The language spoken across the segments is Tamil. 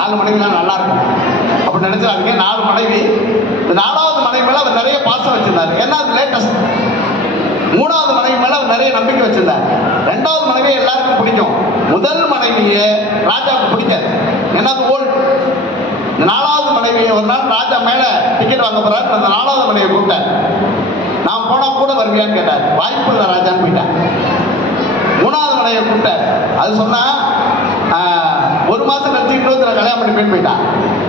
4 மனைவிலாம் நல்லா இருக்கும் அப்படி நினைச்சாருங்க. 4 மனைவி. இந்த 4வது மனைவி மேல அவர் நிறைய பாசம் வச்சிருந்தாரு. ஏன்னா அது லேட்டஸ்ட். 3வது மனைவி மேல அவர் நிறைய நம்பிக்கை வச்சிருந்தார். 2வது மனைவியை எல்லாருக்கும் பிடிக்கும். முதல் மனைவியை ராஜாவுக்கு பிடிக்காது. ஏன்னா அது ஓல்டு. 4வது மனைவியை ஒரு நாள் ராஜா மேல டிக்கெட் வாங்க போறாரு. அந்த 4வது மனைவியை கூப்பிட்டார். நான் போனா கூட வருவியான்னு கேட்டார். வாய்ப்பு இல்லை ராஜான்னு போயிட்டேன். 3வது மனைவியை கூப்பிட்டார். அது சொன்னா 1 மாசம் கழிச்சு இன்னொருத்தர கல்யாணம் பண்ணி போயிட்டான்.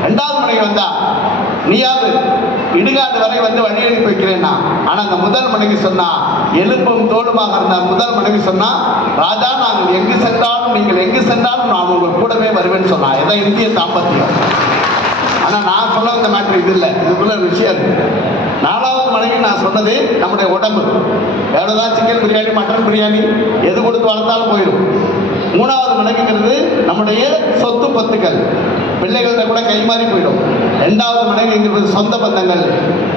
2வது மனைவி வந்தா, நீயாவது இடுகாடு வரை வந்து வழி அனுப்பி வைக்கிறேன்னா. ஆனா அந்த முதல் மனைவி சொன்னா, எலும்பும் தோளுமாக இருந்த முதல் மனைவி சொன்னா, ராஜா நாங்கள் எங்கு சென்றாலும் நீங்கள் எங்கு சென்றாலும் நான் உங்கள் கூடவே வருவேன்னு சொன்னா. இதான் இந்திய தாம்பத்தியம். ஆனா நான் சொல்ல வந்த மேட்ரு இது இல்லை. இதுக்குள்ள ஒரு விஷயம் இருக்கு. 4வது மனைவி நான் சொன்னது நம்முடைய உடம்பு. எவ்வளவுதான் சிக்கன் பிரியாணி மட்டன் பிரியாணி எது கொடுத்து வளர்த்தாலும் போயிடும். 3வது மனைவிங்கிறது நம்முடைய சொத்து பத்துக்கள், பிள்ளைகள்கிட்ட கூட கை மாறி போயிடும். 2வது மனைவிங்கிறது சொந்த பந்தங்கள்,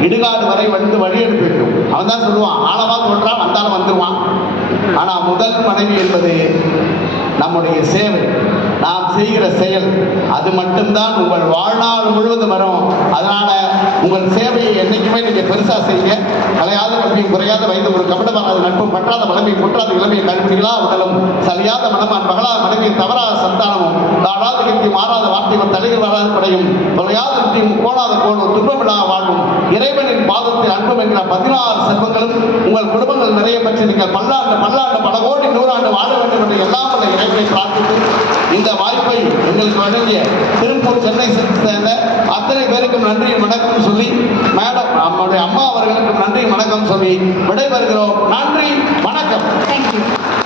இடுகாடு வரை வந்து வழி எடுத்து வைக்கும். அவன் தான் சொல்லுவான், ஆழமா சொல்றான் வந்தாலும் வந்துடுவான். ஆனா முதல் மனைவி என்பது நம்முடைய சேவை, நாம் செய்கிற செயல். அது மட்டும்தான் உங்கள் வாழ்நாள் முழுவதும் வரும். அதனால உங்கள் சேவையை என்னைக்குமே நீங்க பெருசா செய்யுங்க. கலையாத கல்வியும் குறையாத வயது ஒரு கபடமானது நட்பும் பற்றாத மனைவியை குற்றாத இளமையை கல்விகளா உடலும் சரியாத மனமான் மகளாத மனைவியின் தவறாத சந்தானமும் தாழாத கல்வி மாறாத வார்த்தைகள் தலைகள் வராத படையும் தொலையாத விட்டியும் கோணாத கோணும் துன்பமில்லா வாழ்வும் இறைவனின் பாதத்தில் அன்பும் என்கிற 16 செல்வங்களும் உங்கள் குடும்பங்கள் நிறைய பெற்று நீங்கள் பல்லாண்டு பல கோடி 100 ஆண்டு வாழ வேண்டும் என்று எல்லாம் உள்ள இறைவனை பிரார்த்தித்து இந்த வாய்ப்பை எங்களுக்கு வழங்கிய திருப்பூர் சென்னை சேர்ந்த அத்தனை பேருக்கும் நன்றி வணக்கம் சொல்லி, மேடம் நம்முடைய அம்மா அவர்களுக்கும் நன்றி வணக்கம் சொல்லி விடைபெறுகிறோம். நன்றி, வணக்கம்.